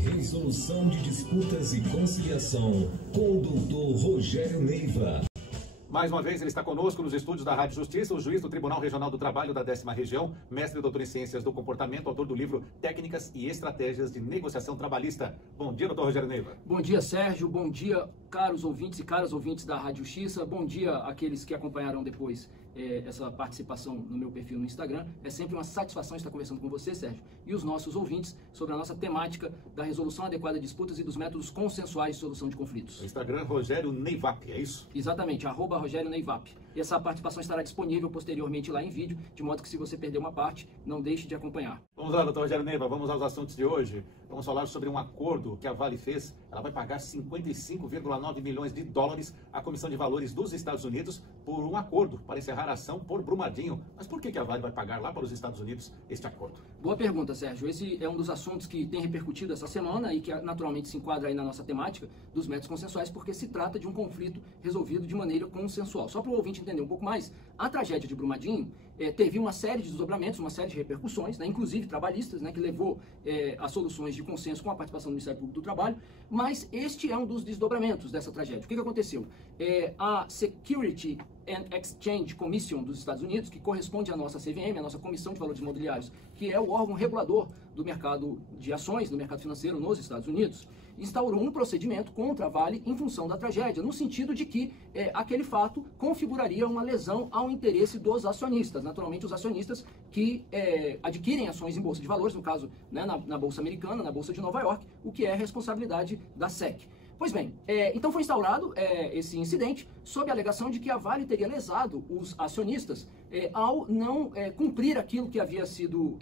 Resolução de disputas e conciliação com o Dr. Rogério Neiva. Mais uma vez, ele está conosco nos estúdios da Rádio Justiça, o juiz do Tribunal Regional do Trabalho da 10ª Região, mestre e doutor em Ciências do Comportamento, autor do livro Técnicas e Estratégias de Negociação Trabalhista. Bom dia, doutor Rogério Neiva. Bom dia, Sérgio. Bom dia, caros ouvintes e caras ouvintes da Rádio Justiça. Bom dia àqueles que acompanharam depois essa participação no meu perfil no Instagram. É sempre uma satisfação estar conversando com você, Sérgio, e os nossos ouvintes sobre a nossa temática da resolução adequada de disputas e dos métodos consensuais de solução de conflitos. O Instagram Rogério Neivap, é isso? Exatamente, @Rogério Neivap. E essa participação estará disponível posteriormente lá em vídeo, de modo que se você perder uma parte, não deixe de acompanhar. Vamos lá, doutor Rogério Neiva, vamos aos assuntos de hoje. Vamos falar sobre um acordo que a Vale fez. Ela vai pagar 55,9 milhões de dólares à Comissão de Valores dos Estados Unidos por um acordo para encerrar a ação por Brumadinho. Mas por que a Vale vai pagar lá para os Estados Unidos este acordo? Boa pergunta, Sérgio. Esse é um dos assuntos que tem repercutido essa semana e que naturalmente se enquadra aí na nossa temática dos métodos consensuais, porque se trata de um conflito resolvido de maneira consensual. Só para o ouvinte entender um pouco mais, a tragédia de Brumadinho teve uma série de desdobramentos, uma série de repercussões, né, inclusive trabalhistas, né, que levou a soluções de consenso com a participação do Ministério Público do Trabalho, mas este é um dos desdobramentos dessa tragédia. O que aconteceu? A Security and Exchange Commission dos Estados Unidos, que corresponde à nossa CVM, a nossa Comissão de Valores Imobiliários, que é o órgão regulador do mercado de ações, do mercado financeiro nos Estados Unidos, instaurou um procedimento contra a Vale em função da tragédia, no sentido de que aquele fato configuraria uma lesão ao interesse dos acionistas, naturalmente os acionistas que adquirem ações em bolsa de valores, no caso, né, na Bolsa Americana, na Bolsa de Nova York, o que é responsabilidade da SEC. Pois bem, então foi instaurado esse incidente sob a alegação de que a Vale teria lesado os acionistas ao não cumprir aquilo que havia sido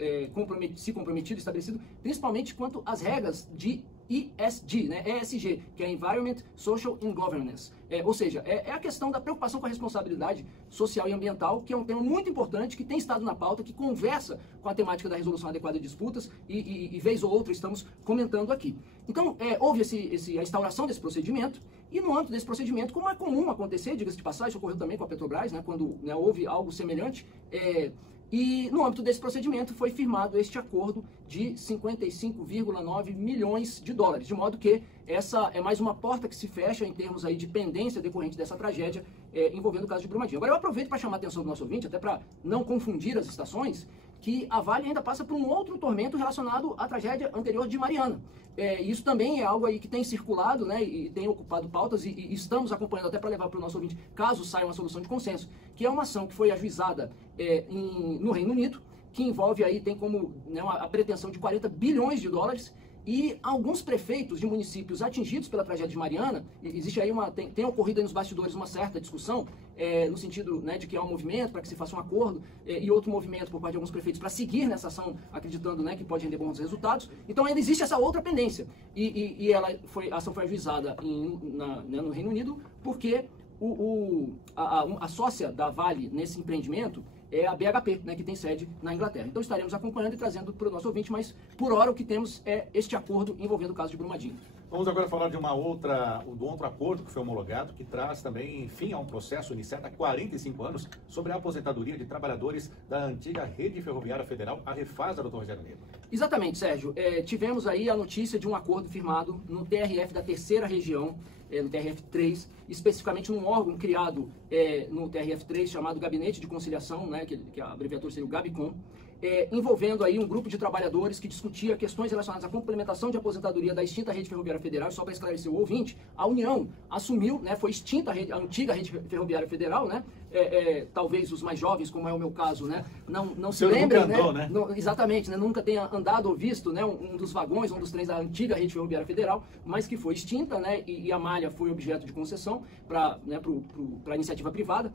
se comprometido, estabelecido, principalmente quanto às regras de ESG, né? ESG, que é Environment, Social and Governance. Ou seja, é a questão da preocupação com a responsabilidade social e ambiental, que é um tema muito importante, que tem estado na pauta, que conversa com a temática da resolução adequada de disputas e vez ou outra estamos comentando aqui. Então, houve a instauração desse procedimento, e no âmbito desse procedimento, como é comum acontecer, diga-se de passagem, ocorreu também com a Petrobras, né, quando houve algo semelhante, e no âmbito desse procedimento foi firmado este acordo de 55,9 milhões de dólares, de modo que essa é mais uma porta que se fecha em termos aí de pendência decorrente dessa tragédia envolvendo o caso de Brumadinho. Agora eu aproveito para chamar a atenção do nosso ouvinte, até para não confundir as estações, que a Vale ainda passa por um outro tormento relacionado à tragédia anterior de Mariana. Isso também é algo aí que tem circulado, né, e tem ocupado pautas e estamos acompanhando até para levar para o nosso ouvinte, caso saia uma solução de consenso, que é uma ação que foi ajuizada no Reino Unido, que envolve aí, tem como a pretensão de 40 bilhões de dólares, e alguns prefeitos de municípios atingidos pela tragédia de Mariana, existe aí tem ocorrido aí nos bastidores uma certa discussão, no sentido, né, de que há um movimento para que se faça um acordo, e outro movimento por parte de alguns prefeitos para seguir nessa ação, acreditando, né, que pode render bons resultados. Então ainda existe essa outra pendência, a ação foi ajuizada no Reino Unido, porque a sócia da Vale nesse empreendimento é a BHP, né, que tem sede na Inglaterra. Então estaremos acompanhando e trazendo para o nosso ouvinte, mas por hora o que temos é este acordo envolvendo o caso de Brumadinho. Vamos agora falar de do outro acordo que foi homologado, que traz também fim a um processo iniciado há 45 anos sobre a aposentadoria de trabalhadores da antiga Rede Ferroviária Federal, a Refasa, doutor Rogério Neiva. Exatamente, Sérgio. Tivemos aí a notícia de um acordo firmado no TRF da 3ª Região, no TRF3, especificamente num órgão criado no TRF3 chamado Gabinete de Conciliação, né, que a abreviatura seria o GABICOM, envolvendo aí um grupo de trabalhadores que discutia questões relacionadas à complementação de aposentadoria da extinta Rede Ferroviária Federal. Só para esclarecer o ouvinte, a União assumiu, né, foi extinta a antiga Rede Ferroviária Federal, né, talvez os mais jovens, como é o meu caso, né, não se lembrem, né? Exatamente, né, nunca tenha andado ou visto, né, um dos vagões, um dos trens da antiga Rede Ferroviária Federal, mas que foi extinta, né, e a malha foi objeto de concessão para a iniciativa privada,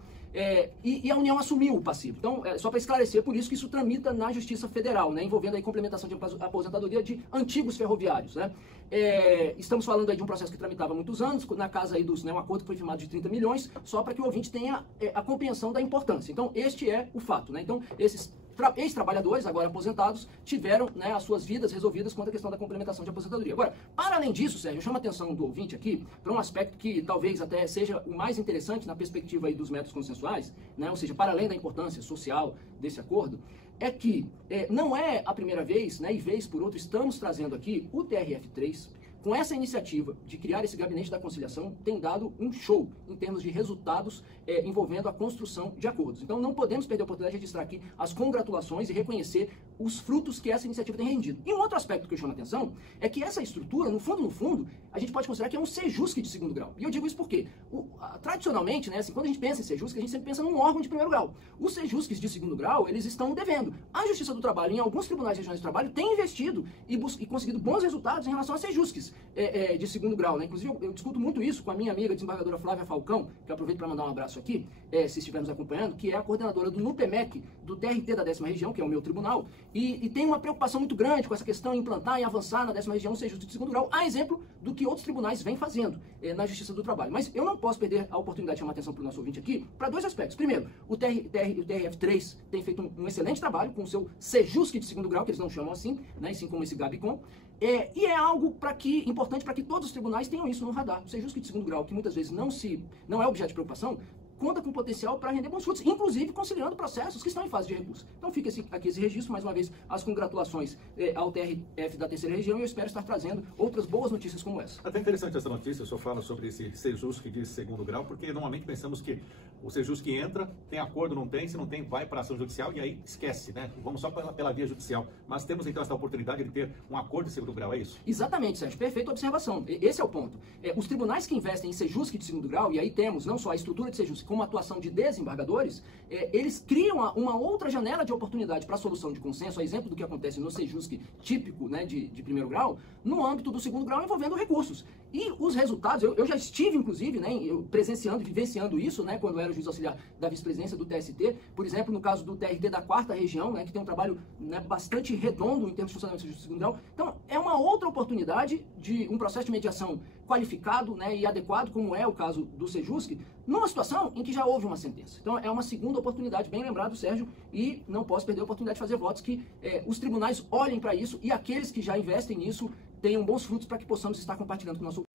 e a União assumiu o passivo. Então, só para esclarecer, por isso que isso tramita na Justiça Federal, né, envolvendo aí complementação de aposentadoria de antigos ferroviários, né. Estamos falando aí de um processo que tramitava há muitos anos, na casa aí um acordo que foi firmado de 30 milhões, só para que o ouvinte tenha a compreensão da importância. Então, este é o fato, né. Então, esses ex-trabalhadores, agora aposentados, tiveram, né, as suas vidas resolvidas quanto à questão da complementação de aposentadoria. Agora, para além disso, Sérgio, eu chamo a atenção do ouvinte aqui para um aspecto que talvez até seja o mais interessante na perspectiva aí dos métodos consensuais, né, ou seja, para além da importância social desse acordo, é que não é a primeira vez, né, e vez por outra, estamos trazendo aqui o TRF3, com essa iniciativa de criar esse gabinete da conciliação, tem dado um show em termos de resultados envolvendo a construção de acordos. Então não podemos perder a oportunidade de registrar aqui as congratulações e reconhecer os frutos que essa iniciativa tem rendido. E um outro aspecto que eu chamo a atenção é que essa estrutura, no fundo, a gente pode considerar que é um Sejusc de segundo grau. E eu digo isso porque, tradicionalmente, né, assim, quando a gente pensa em Sejusc, a gente sempre pensa num órgão de primeiro grau. Os Sejuscs de segundo grau, eles estão devendo. A Justiça do Trabalho, em alguns tribunais regionais de trabalho, tem investido e conseguido bons resultados em relação a Sejuscs de segundo grau, né? Inclusive, eu discuto muito isso com a minha amiga desembargadora Flávia Falcão, que eu aproveito para mandar um abraço aqui, se estivermos acompanhando, que é a coordenadora do NUPEMEC, do TRT da 10ª região, que é o meu tribunal, e tem uma preocupação muito grande com essa questão de implantar e avançar na 10ª região, seja de segundo grau, a exemplo do que outros tribunais vêm fazendo na Justiça do Trabalho. Mas eu não posso perder a oportunidade de chamar a atenção para o nosso ouvinte aqui para dois aspectos. Primeiro, o TRF3 tem feito um excelente trabalho com o seu Sejusc de segundo grau, que eles não chamam assim, né, assim como esse Gabicom, e é algo importante para que todos os tribunais tenham isso no radar. O Sejusc de segundo grau, que muitas vezes não é objeto de preocupação, conta com potencial para render bons frutos, inclusive conciliando processos que estão em fase de recurso. Então fica aqui esse registro, mais uma vez, as congratulações ao TRF da 3ª região, e eu espero estar trazendo outras boas notícias como essa. Até interessante essa notícia, o senhor fala sobre esse Sejusc de segundo grau, porque normalmente pensamos que o Sejusc entra, tem acordo, não tem, se não tem, vai para a ação judicial e aí esquece, né? Vamos só pela via judicial. Mas temos então essa oportunidade de ter um acordo de segundo grau, é isso? Exatamente, Sérgio, perfeita observação. Esse é o ponto. Os tribunais que investem em Sejusc de segundo grau, e aí temos não só a estrutura de Sejusc, como a atuação de desembargadores, eles criam uma outra janela de oportunidade para a solução de consenso, a exemplo do que acontece no Sejusc típico, né, de primeiro grau, no âmbito do segundo grau envolvendo recursos. E os resultados, eu já estive, inclusive, né, presenciando e vivenciando isso, né, quando eu era juiz auxiliar da vice-presidência do TST, por exemplo, no caso do TRT da 4ª região, né, que tem um trabalho, né, bastante redondo em termos de funcionamento do segundo grau. Então, é uma outra oportunidade de um processo de mediação qualificado, né, e adequado, como é o caso do Sejusc, numa situação em que já houve uma sentença. Então, é uma segunda oportunidade, bem lembrado, Sérgio, e não posso perder a oportunidade de fazer votos que os tribunais olhem para isso e aqueles que já investem nisso tenham bons frutos para que possamos estar compartilhando com o nosso